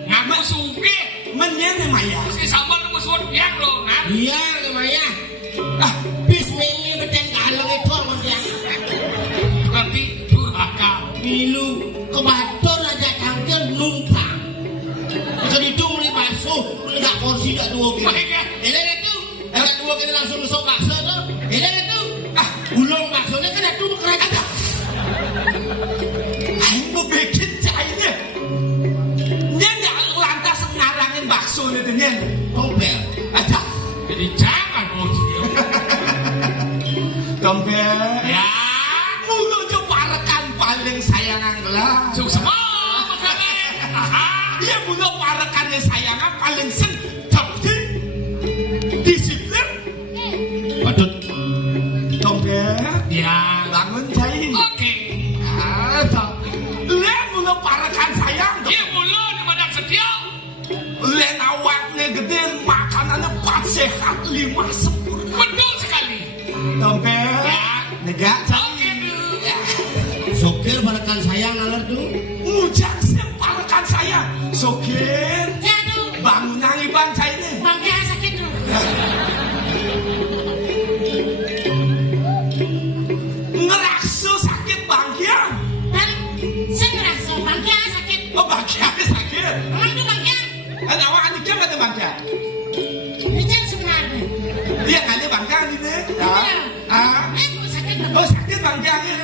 Ngaku suge. Menyene Maya. Si sambal lu musuh yang lo kan. Iya, Maya. Ah, Bismillah beten kalong itu sama dia. Berarti durhaka. Milu kebatur aja tangkel numpang. Jadi itu beli bakso, beli gak porsi gak dua kilo. Baik ya. Ini itu, gak dua kilo langsung nusuk bakso tuh. Ini itu, ulung baksonya kan ada tuh kerajaan. aing mau bikin cairnya. Nyen nggak lantas ngarangin bakso itu nyen. Tompel. Aja. Jadi jangan bocil. Tompel. Ya. Mulut jo parakan paling sayangan lah. Semua makanya. Iya mulut parakannya sayangan paling sen. Tapi disiplin. Patut. Tompel. Ya. Bangun cair. Oke. Lihat mulut parakan sayang. Dia mulu di badan setia. Len awaknya gede, makanannya 4 sehat 5 sempurna. Betul sekali. Tompel. Ya. Negak. Oke tuh. Sokir barakan sayang nalar tuh. Mujak parakan saya. Sokir. Ya tuh, Bangun nangi bang cairnya. bangknya sakit tuh. Ngerasa sakit bangkia. Dan saya ngerasa bangknya sakit. Oh bangkia sakit. Emang tuh bangknya? Ada awak aniknya ada bangkia. Bicara sebenarnya. Dia kali bangkia ini. Iya. Ah. Kok sakit tuh? Oh sakit bangkia ini.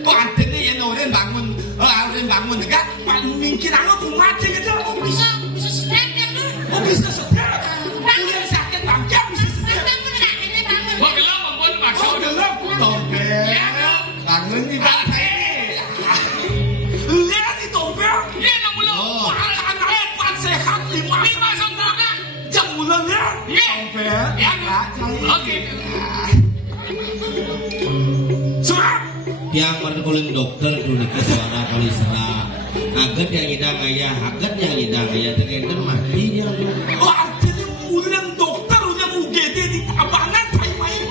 Oh antene ya orang bangun. Oh orang bangun juga. Mungkin aku mati gitu. Bisa stres kan tuh? Oh bisa sedap. Udah sakit bangkia bisa sedap. Bangun nggak? Ini bangun. Gua gelap membuat bakso. Oh gelap. Tompel. Ya, tuh. Bangun di bangkai. Lihat di tompel. Dia nak mulu. Oh. Anaknya 4 sehat 5 Lima sempurna. jam bulannya. Ya. Tompel. Ya. Enggak, cair. Oke tuh. Surat. Yang markuling dokter tuh niki suara kalisera. Agat yang idang ayah, agat yang idang ayah terkenten mati dia. Oh artinya ulang dokter ulang UGD di Tabanan cai main.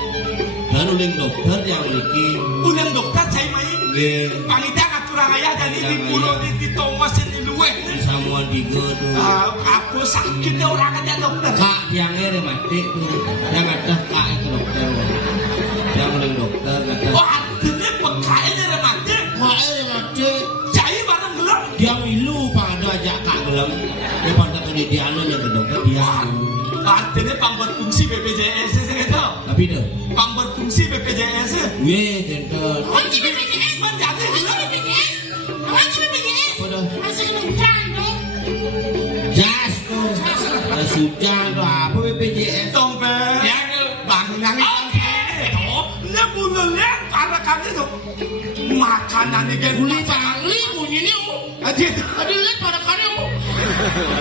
Dan uling dokter yang niki Ulang dokter cai main. nggih Pangita ngaturang ayah dari di Idang pulau ayah. di Thomas di luar. gue. Samuan 3 tuh. Apa sakitnya orang aja dokter? Kak tiangnya rematik tuh. Yang ada kak itu dokter. Yang oleh dokter kata. Oh artinya pekainya rematik. Kak rematik. Jadi barang gelap. Dia milu pada ajak kak gelem. Dia pada tadi dia anunya ke dokter dia. Artinya pang berfungsi BPJS itu. Tapi deh. Pang berfungsi BPJS. Weh genter. Oh, ini BPJS. Menjadi gelap. BPJS. Apa itu BPJS? Apa dah? Masih hujan dong. Jas tuh. Jas hujan tuh apa BPJS? Dompet. Ya tuh. Bang nangis. Oh, dia bunuhnya karena kami tuh makanannya kan. Uli bangli bunyinya. Adik. Tadi lihat pada kali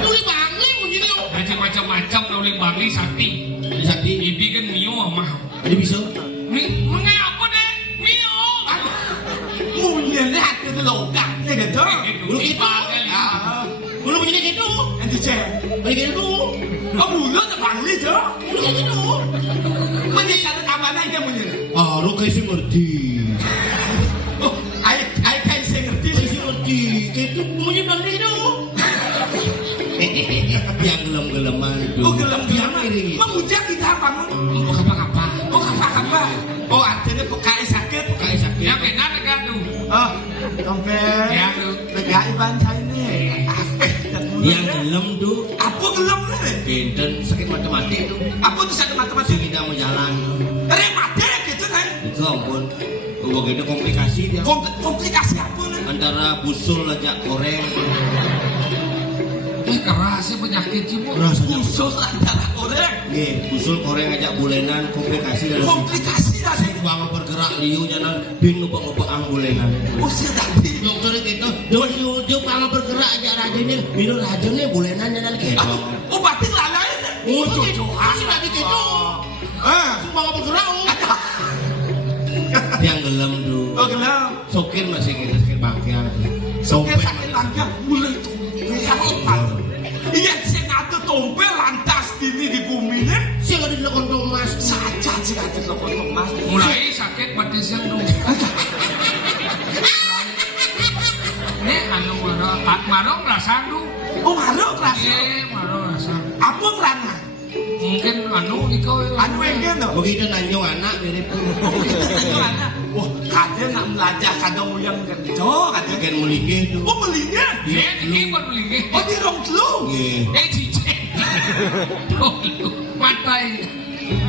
Uli bangli bunyinya. Jadi macam-macam oleh Bali Sakti. Sakti. Ini kan Mio mah. Ada bisa? Mengapa deh Mio? Mulanya hati itu logatnya gitu. Bulu gitu. Bulu bunyinya gitu. Nanti cek. Bunyi gitu. Oh bulu tuh bangli tuh. Bulu gitu. Menyiksa kamarnya aja bunyinya. Ah, lu kayak sih ngerti. Oh, ay kayak saya ngerti. Kayak sih ngerti. Kayak itu bunyi bangli gitu. Yang gelem-geleman itu. Oh gelap Yang gelap. iring itu. Mengujak kita bangun. Oh, apa-apa. Oh apa? Oh artinya PKI sakit. Kayak sakit. Ya benar kan tuh. Oh, dompet. Ya tuh. PKI bantai nih. Yang gelem tuh. Apa gelap nih? Benten sakit matematik tuh. Apa tuh sakit matematik? Kita mau jalan. Rematik gitu nih. Itu ampun. Begitu komplikasi dia. Komplikasi apa nih? Antara busul aja koreng. Keras sih penyakit sih bu. Rasanya Usul antara orang. Nih, busul koreng aja bulenan komplikasi dari Komplikasi lah sih. bang bergerak liu jangan bin lupa bulenan. Usul tadi. Dokter itu dia bang bergerak aja rajanya minum rajanya bulenan jangan gitu. Oh berarti lalai. Oh, masih tadi gitu. Bang bergerak. Yang gelem tuh. Oh gelap. Sokir masih kita sakit bangkian. Sokir sakit langka mulai tuh. Iya, saya ngatur tompel lantas ini di bumi nih. Sih nggak dilakukan Thomas. Saja sih ngatur tompel mas. Mulai sakit pada siang dulu. Ini anu marong rasa dulu. Oh malu keras. Marong rasa. Apa merana? Mungkin anu iko. Anu yang gitu. Begitu nanyo anak mirip. Wah, kadang nak belajar kadang yang kerja kadang. Kan melingkih tuh. Oh belinya? Ini pun beli. Oh di rong telu. Iya. Cicek. Matai.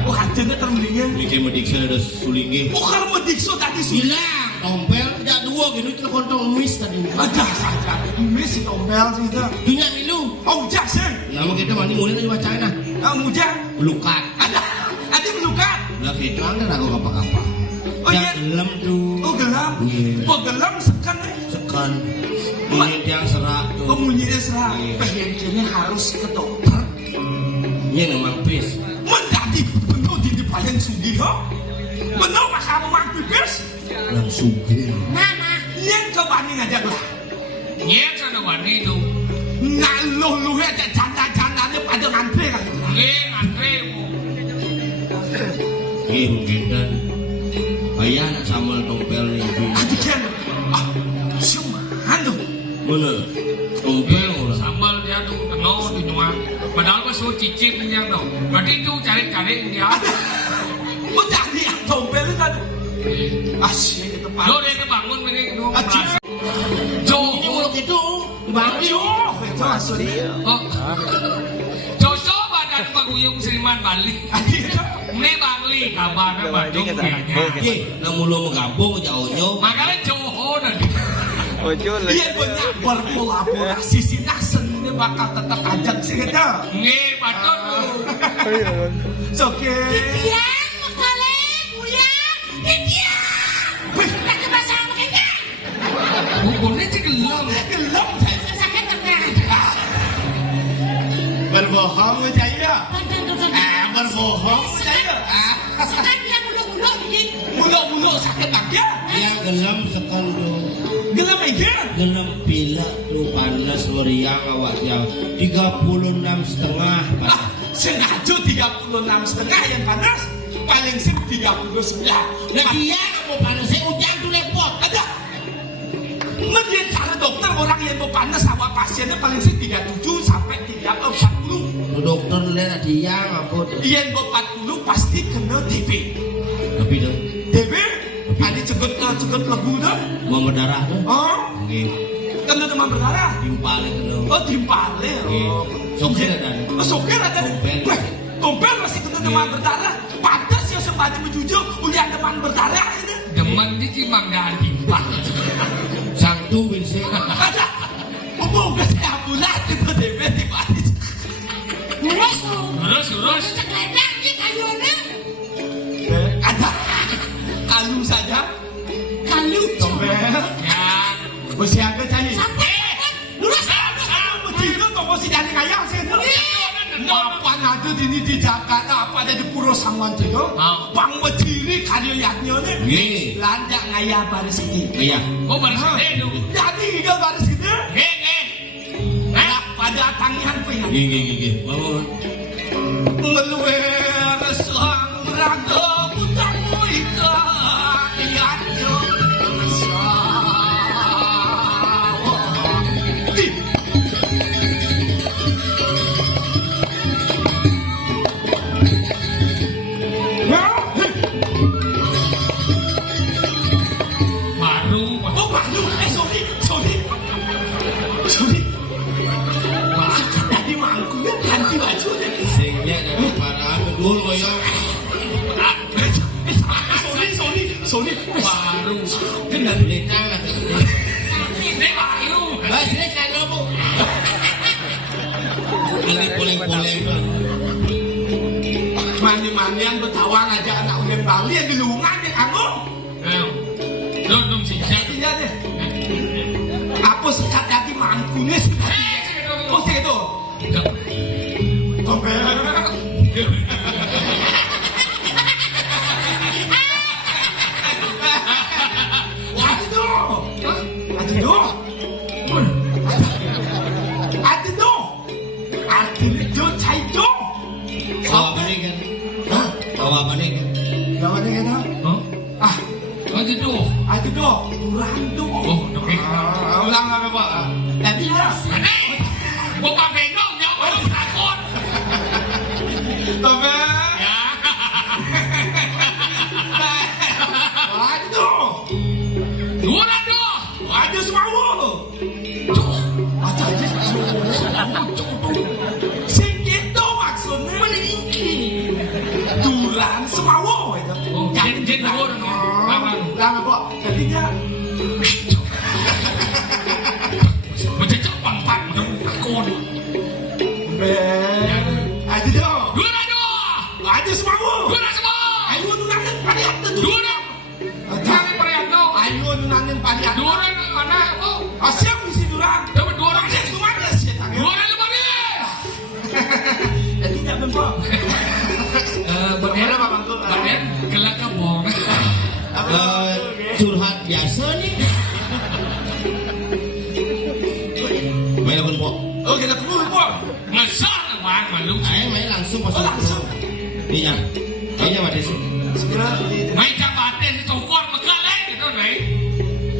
Oh kadangnya kan belinya. Melingkih mediksa ada sulingkih. Oh kalau medikso tadi sudah. Hilang. Tompel tidak dua gitu telepon mis tadi. Ada saja. Ini si tompel sih itu. Dunia milu. Oh ujak sih. Nama kita mani mulai dari wacana. Ujak. Lukat. Ada melukat. Lah gitu ada aku apa-apa. Oh iya. Yang gelem tuh. Oh gelap. Iya. Oh gelap sekan nih. Sekan. Ini yang serak tuh. Pemunyinya serah. Iya. Pengennya harus ke dokter. Ini memang pis. Menjadi penuh di paling sugih ho. Penuh pas kamu mati pis. Langsung gini. Mama. Yang kebanding aja lah. Nyet sana wani itu. Nah lu aja janda-jandanya pada ngantri kan. Ngantri bu. Game kita. Ayah nak sambal tompel nih. Adik kan. Cuman tuh. Bener. Tompel orang. Sambal dia tuh kenal di rumah. Padahal pas lu cicip yang tuh. Berarti itu cari-cari dia. Oh jadi tompel kan. Asyik itu Lo dia kebangun begini dua Aji. Ini mulut itu. Bang Liu. Itu asli. Oh. Cocok badan paguyung Seniman Bali. Ini Bali kabarnya Bandung kayaknya. Nah mulu menggabung jauhnya. Makanya Joho dan Ojol lagi. Iya banyak berkolaborasi sih nah seninya bakal tetap ajak sih kita. Nih patut lu. Oke. Yang sekali, Buya. India. Kita coba sama kita. Hukumnya sih gelap. Gelap Sakit tengah. berbohong saya. Berbohong saya. Sekarang dia muluk-muluk begini. Muluk-muluk sakit lagi. Yang gelem sekondo. Gelap aja. Gelem bila tuh panas meriang awaknya 36,5. Sengaja 36,5 yang panas. Paling sih 39. Nah dia mau panasnya hujan tuh repot. Ada. Nggak cara dokter orang yang panas sama pasiennya paling sih 37 sampai 40. Dokter lihat dia ngapun. Yang 40 pasti kena TB. Tapi dong. TB? Ada cegot lagu dah. Mau berdarah tuh. Oh, Nggih. kena demam berdarah. Timpale kena. Oh, timpale. Oh, Soker ada. Oh, soker ada. Tompel. Wah, tompel masih kena demam berdarah. Pantas ya sempat menjujur udah demam berdarah ini. Demen di cimang dah timpang. Sangtu bisa. Ada. Umum ke saya bulan itu TB dibalik. Lurus. Cekleknya di kayunya. Ada. Kalu saja. Kalu. Tompel. Ya. Masih ada cari. Lurus. Begitu toko si jani kaya sih itu. Mapan ada di Jakarta apa ada di Puro Sangwan itu. Bang Wediri kali lihatnya nih. Nggih. Landak ngaya baris ini. Iya. Oh baris gede dong. Jadi hingga baris ini. Nggih. Nah, pada tangan pengen. Nggih. Mau. Ngeluwer sang raga putamu ikan lihatnya. Baru. Oh, malu. Sorry. Wah, tadi mangkunya ganti baju deh. Sehingga dari para betul koyo. Sorry. Baru. Kena lekang atau. Ini baru. Lah sini kan kamu. Ini poleng-poleng. Mani-manian betawang aja anak ulen Bali yang di lungan ya kamu. Belum sih. Iya deh. Apa sekat lagi mangkunya sekat. Oh segitu. Tompel. Aduh, cai dong. Bawa mana kan? Hah? Bawa mana kan? Gawat ni kena. Ah, Aduh tuh. aduh dong. Kurang dong. Oh, oke. Ulang apa pak? Tadi lah. Aneh. Gua pakai dong, jawab lu takut. Tompel. Ya. Aduh. Dua tuh. Aduh semua. Aduh aja. Sikit dong maksudnya. Meninggi. Duran semua itu. Oh, jen dua dong. Lama kok. Jadinya. Macam cepat pak, takut. Aduh dong. Dua tuh. Aduh semua. Dua semua. Ayo nunangin pariat tuh. Dua dong. Jangan perianto. Ayo nunangin pariat. Dua orang mana? Oh, Asyik misi durang. dapat dua orang. Asyik cuma ada sih tangan. Dua orang lebih. Jadi tidak bempok. Bagaimana Pak Mangkul? Badan kelak kebong. Curhat biasa nih. Baik pun pok. Oh kita tunggu Pak. Ngesah bang malu. Ayo main langsung pas. Oh langsung. Iya. Kayaknya ada sih. Segera. Main cabate si tokor mekal gitu nih.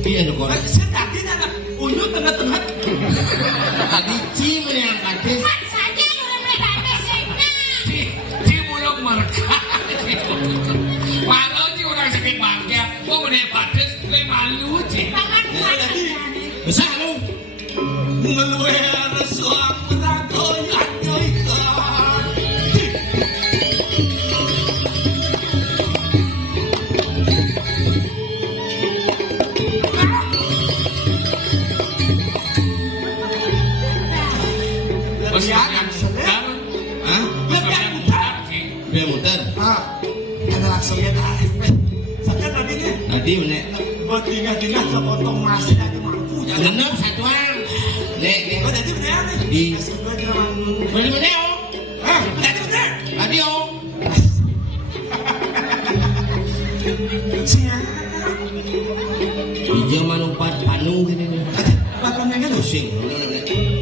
Iya dong. Saya tadi anak unyu tengah-tengah. Tadi cim yang kades. Kan saja orang mereka senang. Si muluk mereka. Malu sih orang sakit bangkit. Kok bener pades, gue malu sih. Tangan Jadi Bisa lu. ngeluwer suang ragoyan ikan. Bos Ya, yang langsung ya. Hah? Bos yang mutar sih. Dia muter. Ah, ada langsung ya. Saya tadi nih. Tadi mana? Buat tinggal-tinggal sepotong masih ada mampu. Genep satuan. Nek. Oh, tadi bener nih. Di. Sebenarnya. Mana om? Tadi bener. Tadi om. Siap. Di zaman umpat panu gini nih. Bakal yang itu. Pusing.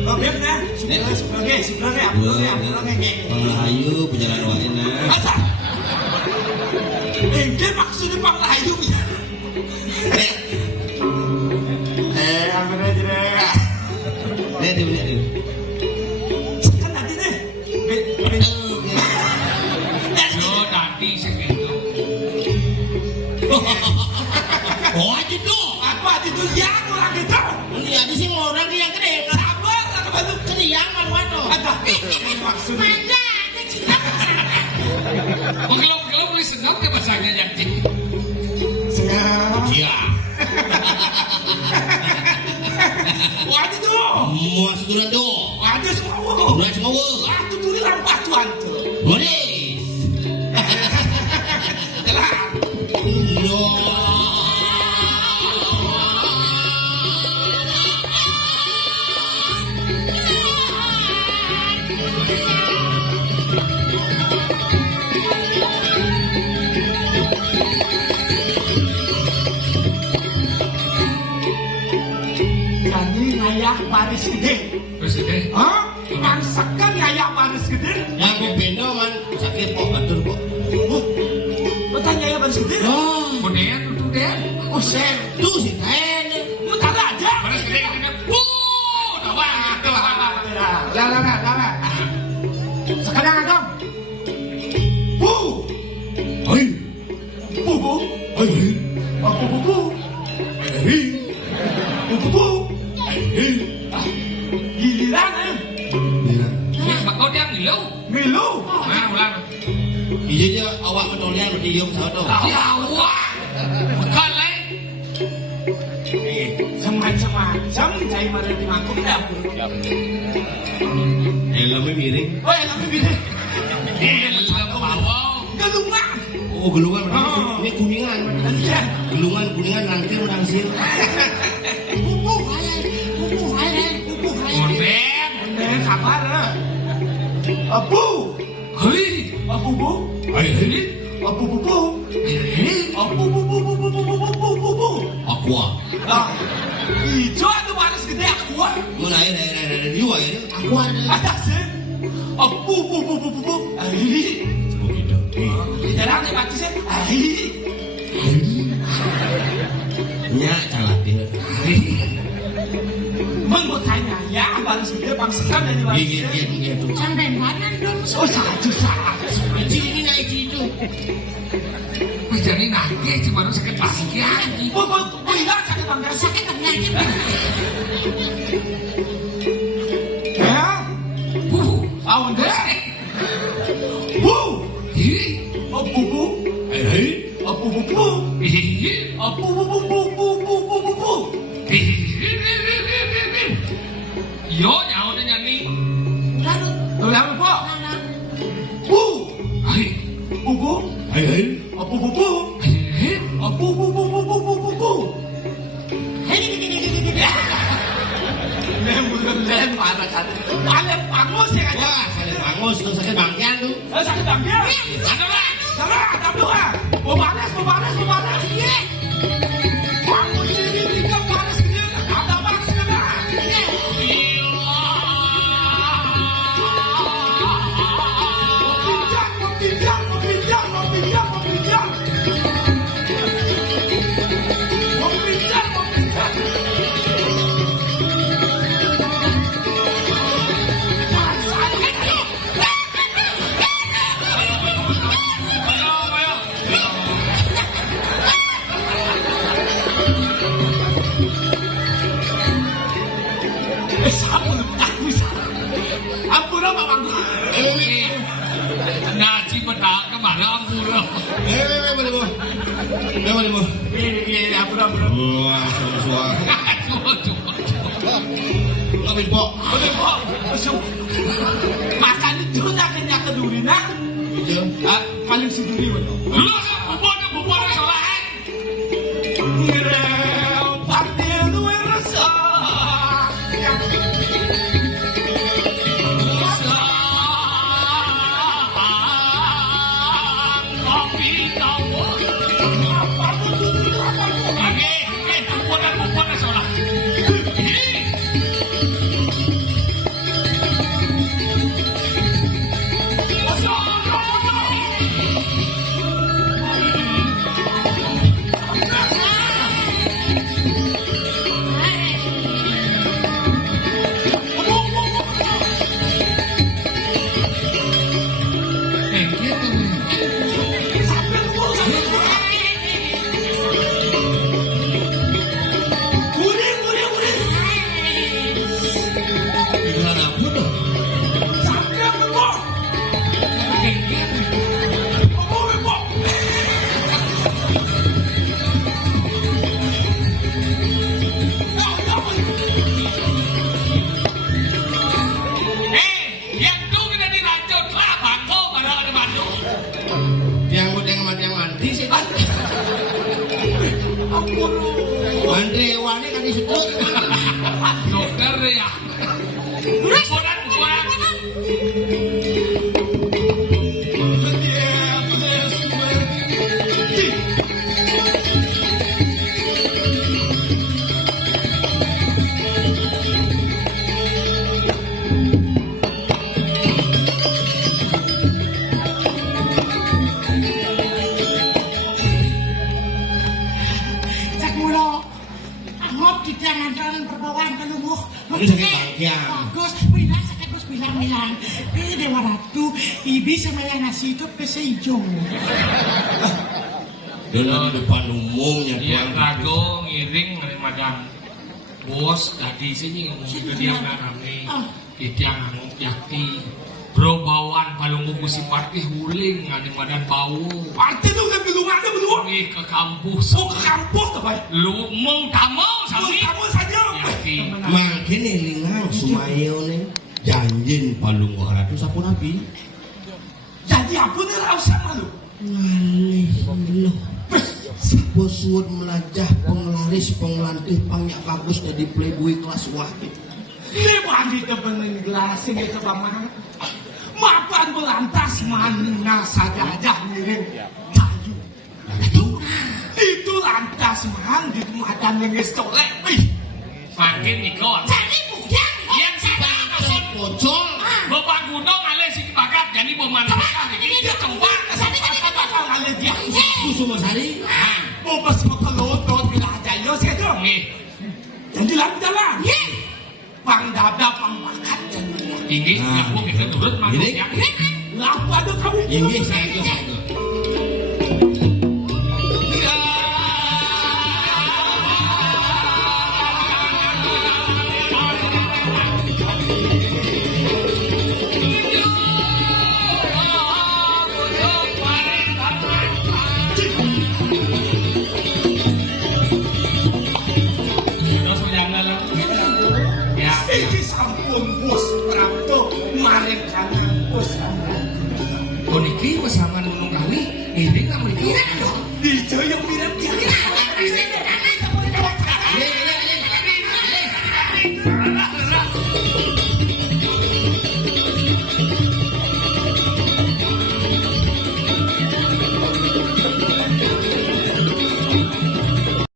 Oh, biar nah. Sebenarnya. Panglahayu berjalan wae nah. Masa? Dia maksudnya Pak Layu. Nek. maksudnya? Manja, ada Cina bahasa. Kalau boleh senang ke bahasanya yang cik. Senang. Iya. Waduh tuh. Muas duran do. Waduh semua. Duran semua. Waduh tuh lampat tuan tuh. Boleh. Telah. No. Jadi ngayah baris gede. Presiden. Hah? Mangsakan ngayah baris gede. Ya aku bendo man sakit kok betul kok. Oh, bertanya ngayah baris gede? Oh, Kemudian tutup deh. Oh, sen. tuh si Kain. Bentar aja. Presiden katanya, tawa. Lah. Sekarang Agam. Bu. Hai. Bu. Hai. Oh, bu. Hai. Bu. Hai. Giliran Kau dia ngilu. Milu. Nah, ulang. Iya dia awak menolak di diom sama tu. Ya Allah. Bukan lain. Semacam cai mana di mangkuk dapur. Helmnya miring. Oh, yang lebih gede. Bawah. Gelungan. Oh gelungan. Oh. Ini kuningan. Iya. Gelungan kuningan nangkir menangsil. Kupu hai. Kemudian. Bener, sabar. Bu. Hei. Bu. Hai. Bu. Bu. Aqua. Ah, hijau itu baris gede aqua. Mana air jiwa ya? Aqua. Ada sih. Bu. Ahi. Jarang nih mati sih. Ahi. Nya calat dia. Mau tanya ya, baris gede pangsikan dari baris gede. Iya tuh. Sampai mana dong? Oh, satu. Ini naik itu. Jadi nanti cuma sakit bagian. Bu, hilang sakit bangga. Sakit penyakit. Ya, Bu. awon deh. Bu. Hei. Bu. Hai. Bu. Bu. Yo nyawa dia nyanyi. Lalu, Tuh yang bu. mana? Bu. Hai. Bu. Hai. Bu. Bu. Lem parah kan. Paling pangus ya kan. Wah, sakit bangus tuh sakit bangkian tuh. Sakit bangga. Salah, ada dua. Mau panas. Iya. Kamu jadi tiga panas dia. Ada panas kena. Mau pinjam. Ampun apa bang? Nasi bedak kemana ampura. Boleh bu. Iya, ampun. Wah, suara. Coba. Nggak binpo. Boleh kok. Makan itu nak kenyang keduri nak. Iya. Paling seduri betul. Lu bubur kesalahan. Pati lu rasa. Kopi tahu. Bubur kesalahan. Dewa Ratu, Ibi sama yang ngasih itu pesejong. Dan di depan umumnya Iya rago ngiring dari madam bos tadi sini ngomong dia ngarame itu yang ngomong yakti bro bawaan palung gusi parti huling ngadi madan bau Parti tu kan belum ada belum. ngi ke kampus Oh ke kampung tu baik. lu mau tamau sami Kamu saja. yakti makin lingang sumayo nih janjin palung ratu sapun api Jadi apa ni rasa malu? ngalih loh Boswood melajah penglaris penglantih pangyak bagus dari playboy kelas wahid. Ni bandi tu bening gelas ini tu paman. Mapan belantas mana saja ngirim kayu. Itu lantas man di madan yang estolek. makin nikon Jadi bukan. yang si kasut Pocol bapak gunung ale si bakat jadi pemanfaat ini dia kembang Apa bakal ada dia? Kusumasari Bobas makalot-lot bila ajayo saya tu. ngi Yang di dalam jalan. Pang dada pang makan jangan. ini yang gua kita turut masuk Ini. yang Lapu ada kamu. ini saya